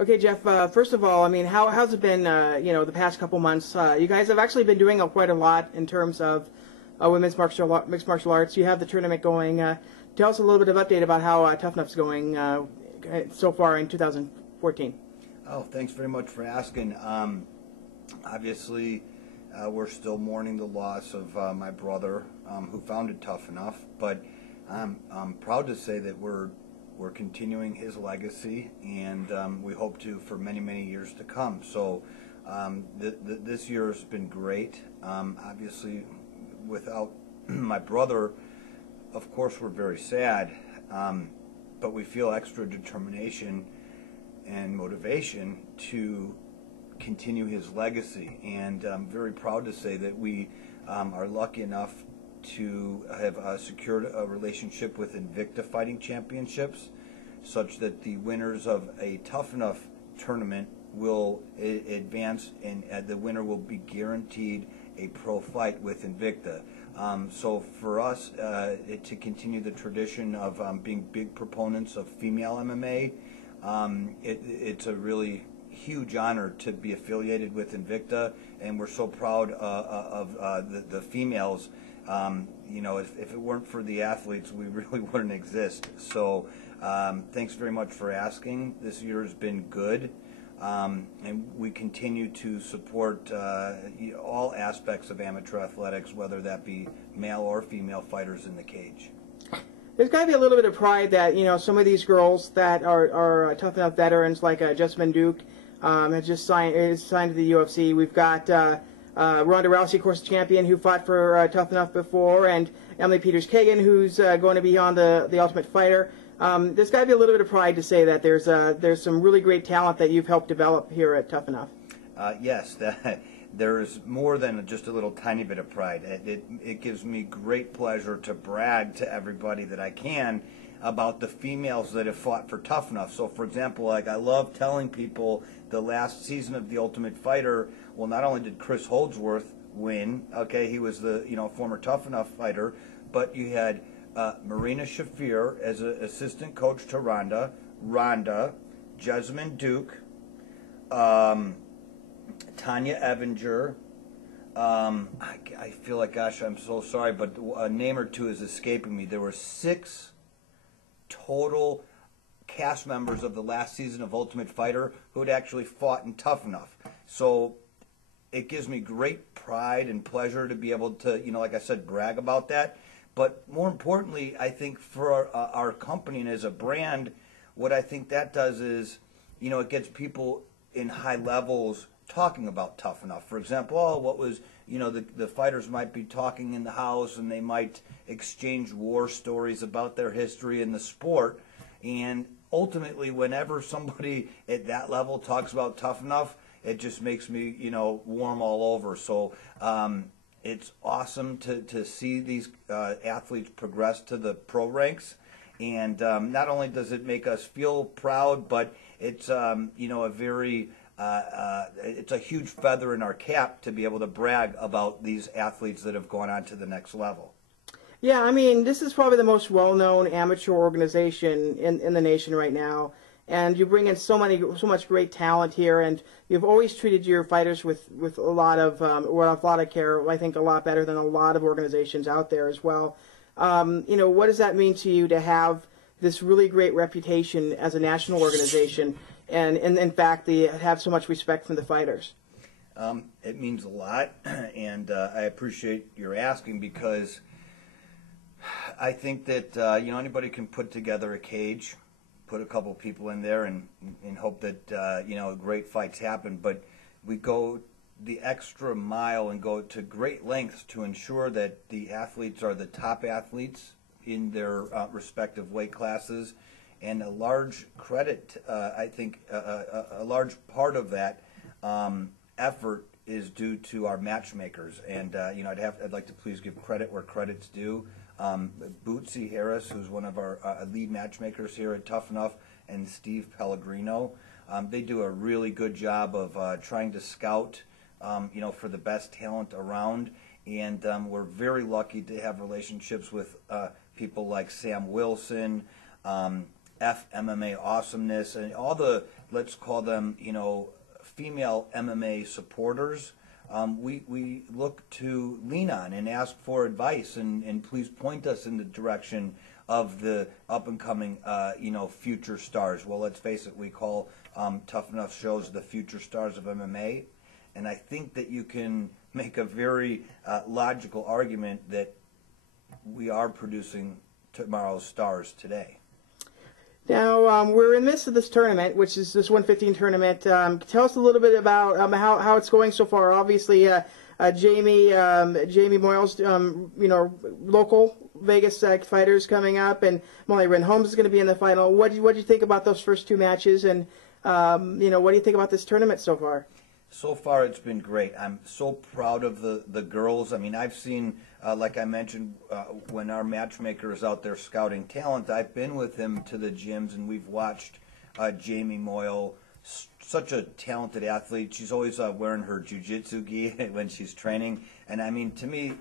Okay, Jeff. First of all, I mean, how's it been? The past couple months. You guys have actually been doing quite a lot in terms of women's mixed martial arts. You have the tournament going. Tell us a little bit of update about how Tuff-n-uff's going so far in 2014. Oh, thanks very much for asking. Obviously, we're still mourning the loss of my brother, who founded Tuff-n-uff, but I'm proud to say that we're continuing his legacy, and we hope to for many, many years to come. So this year has been great. Obviously, without my brother, of course, we're very sad, but we feel extra determination and motivation to continue his legacy. And I'm very proud to say that we are lucky enough to have secured a relationship with Invicta Fighting Championships, such that the winners of a Tuff-n-uff tournament will advance, and the winner will be guaranteed a pro fight with Invicta. So for us to continue the tradition of being big proponents of female MMA, it's a really huge honor to be affiliated with Invicta, and we're so proud of the females. If it weren't for the athletes, we really wouldn't exist. So thanks very much for asking. This year has been good, and we continue to support all aspects of amateur athletics, whether that be male or female fighters in the cage. There's got to be a little bit of pride that some of these girls that are Tuff-n-uff veterans, like Jessamine Duke, has just signed to the UFC. We've got Ronda Rousey, of course, champion, who fought for Tuff-n-uff before, and Emily Peters-Kagan, who's going to be on the Ultimate Fighter. There's got to be a little bit of pride to say that there's some really great talent that you've helped develop here at Tuff-n-uff. Yes, there's more than just a little tiny bit of pride. It gives me great pleasure to brag to everybody that I can about the females that have fought for Tuff-n-uff. So, for example, like, I love telling people the last season of The Ultimate Fighter, well, not only did Chris Holdsworth win, okay, he was the former Tuff-n-uff fighter, but you had Marina Shafir as an assistant coach to Ronda, Jessamine Duke, Tanya Evinger. I feel like, gosh, I'm so sorry, but a name or two is escaping me. There were 6 total cast members of the last season of Ultimate Fighter who had actually fought in Tuff-n-uff. So it gives me great pride and pleasure to be able to, like I said, brag about that. But more importantly, I think for our company and as a brand, what I think that does is, it gets people in high levels talking about Tuff-n-uff. For example, what was, the fighters might be talking in the house, and they might exchange war stories about their history in the sport. And ultimately, whenever somebody at that level talks about Tuff-n-uff, it just makes me, warm all over. So it's awesome to see these athletes progress to the pro ranks. And not only does it make us feel proud, but it's, a very... it's a huge feather in our cap to be able to brag about these athletes that have gone on to the next level. Yeah, I mean, this is probably the most well-known amateur organization in the nation right now, and you bring in so much great talent here, and you've always treated your fighters with a lot of care. I think a lot better than a lot of organizations out there as well. What does that mean to you to have this really great reputation as a national organization, and in fact, have so much respect from the fighters? It means a lot, and I appreciate your asking, because I think that anybody can put together a cage, put a couple people in there, and hope that great fights happen. But we go the extra mile and go to great lengths to ensure that the athletes are the top athletes in their respective weight classes. And a large credit, I think, a large part of that effort is due to our matchmakers. And I'd like to please give credit where credit's due. Bootsy Harris, who's one of our lead matchmakers here at Tuff-n-uff, and Steve Pellegrino, they do a really good job of trying to scout, for the best talent around. And we're very lucky to have relationships with people like Sam Wilson, FMMA Awesomeness, and all the let's call them, female MMA supporters, we look to lean on and ask for advice, and please point us in the direction of the up-and-coming, future stars. Well, let's face it, we call Tuff-n-uff shows the future stars of MMA, and I think that you can make a very logical argument that we are producing tomorrow's stars today. Now, we're in the midst of this tournament, which is this 115 tournament. Tell us a little bit about how it's going so far. Obviously, Jamie Moyle's, local Vegas fighters coming up, and Molly Holmes is going to be in the final. What do you think about those first two matches, and what do you think about this tournament so far? So far, it's been great. I'm so proud of the girls. I mean, I've seen, like I mentioned, when our matchmaker is out there scouting talent, I've been with him to the gyms, and we've watched Jamie Moyle, such a talented athlete. She's always wearing her jiu-jitsu gi when she's training. And, I mean, to me,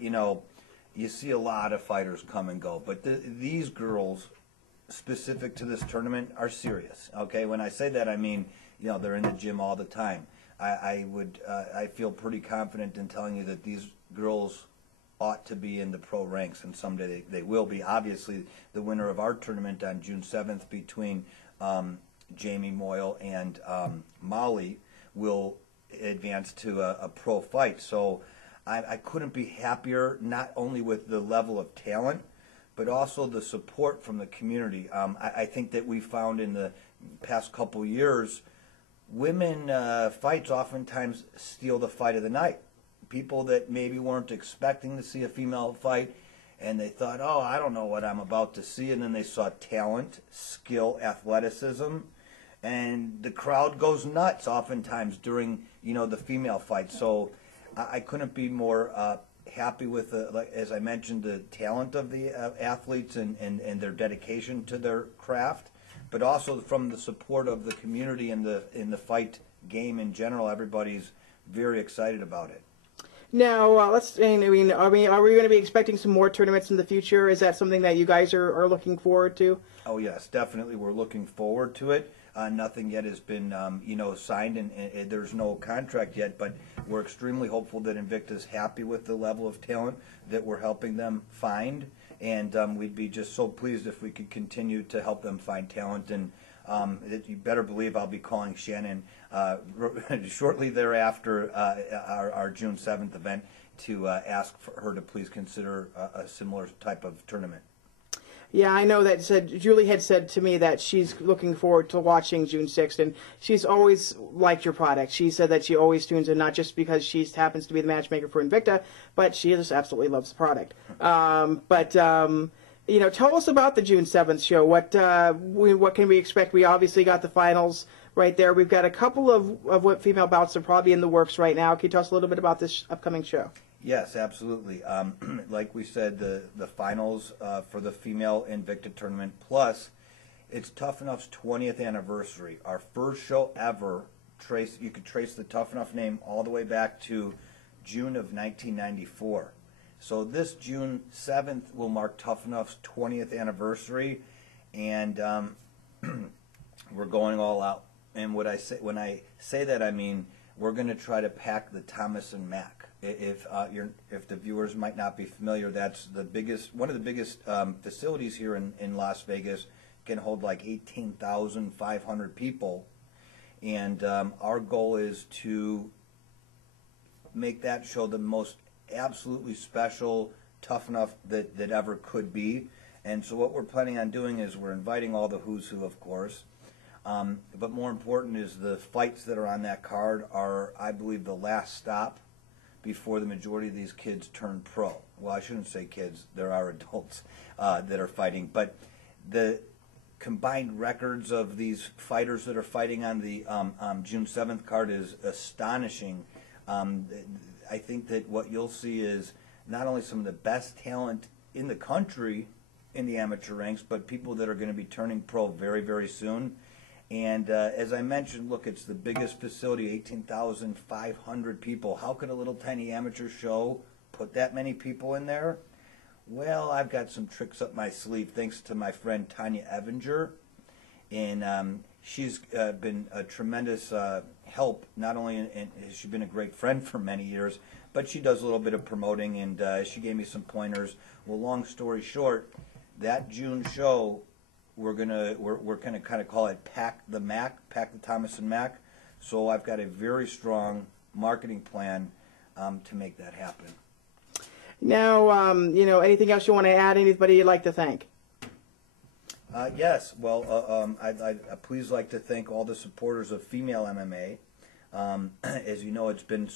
you see a lot of fighters come and go. But these girls, specific to this tournament, are serious. Okay? When I say that, I mean, they're in the gym all the time. I feel pretty confident in telling you that these girls ought to be in the pro ranks, and someday they will be. Obviously, the winner of our tournament on June 7th between Jamie Moyle and Molly will advance to a pro fight. So I couldn't be happier, not only with the level of talent, but also the support from the community. I think that we found in the past couple years, women fights oftentimes steal the fight of the night. People that maybe weren't expecting to see a female fight, and they thought, oh, I don't know what I'm about to see, and then they saw talent, skill, athleticism, and the crowd goes nuts oftentimes during, the female fight. So I couldn't be more happy with, as I mentioned, the talent of the athletes and their dedication to their craft, but also from the support of the community and in the fight game in general. Everybody's very excited about it. Now, are we going to be expecting some more tournaments in the future? Is that something that you guys are looking forward to? Oh yes, definitely. We're looking forward to it. Nothing yet has been, signed, and there's no contract yet. But we're extremely hopeful that Invicta is happy with the level of talent that we're helping them find, and we'd be just so pleased if we could continue to help them find talent. And you better believe I'll be calling Shannon shortly thereafter our June 7th event to ask for her to please consider a similar type of tournament. Yeah, I know that Julie had said to me that she's looking forward to watching June 6th, and she's always liked your product. She said that she always tunes in, not just because she happens to be the matchmaker for Invicta, but she just absolutely loves the product. Tell us about the June 7th show. What can we expect? We obviously got the finals right there. We've got a couple of what female bouts are probably in the works right now. Can you tell us a little bit about this upcoming show? Yes, absolutely. Like we said, the finals for the female Invicta tournament, plus it's Tuff-n-uff's 20th anniversary. Our first show ever. You could trace the Tuff-n-uff name all the way back to June of 1994. So this June 7th will mark Tuff-n-uff's 20th anniversary, and we're going all out. And when I say that, I mean we're going to try to pack the Thomas and Mack. If the viewers might not be familiar, that's one of the biggest facilities here in Las Vegas. Can hold like 18,500 people, and our goal is to make that show the most absolutely special Tuff-n-uff that ever could be. And so what we're planning on doing is we're inviting all the who's who, of course, but more important is the fights that are on that card are, I believe, the last stop before the majority of these kids turn pro. Well, I shouldn't say kids, there are adults that are fighting, but the combined records of these fighters that are fighting on the June 7th card is astonishing. I think that what you'll see is not only some of the best talent in the country in the amateur ranks, but people that are going to be turning pro very, very soon. And as I mentioned, look, it's the biggest facility, 18,500 people. How could a little tiny amateur show put that many people in there? Well, I've got some tricks up my sleeve thanks to my friend Tanya Evinger. And she's been a tremendous help. Not only has she been a great friend for many years, but she does a little bit of promoting, and she gave me some pointers. Well, long story short, that June show, we're gonna kind of call it Pack the Thomas and Mac. So I've got a very strong marketing plan to make that happen. Now, anything else you want to add? Anybody you'd like to thank? Yes. Well, I'd please like to thank all the supporters of female MMA. As you know, it's been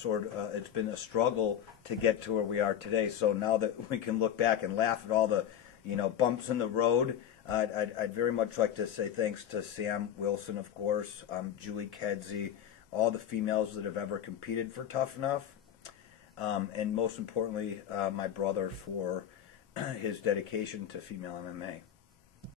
it's been a struggle to get to where we are today. So now that we can look back and laugh at all the, bumps in the road, I'd very much like to say thanks to Sam Wilson, of course, Julie Kedzie, all the females that have ever competed for Tuff-n-uff, and most importantly, my brother for his dedication to female MMA.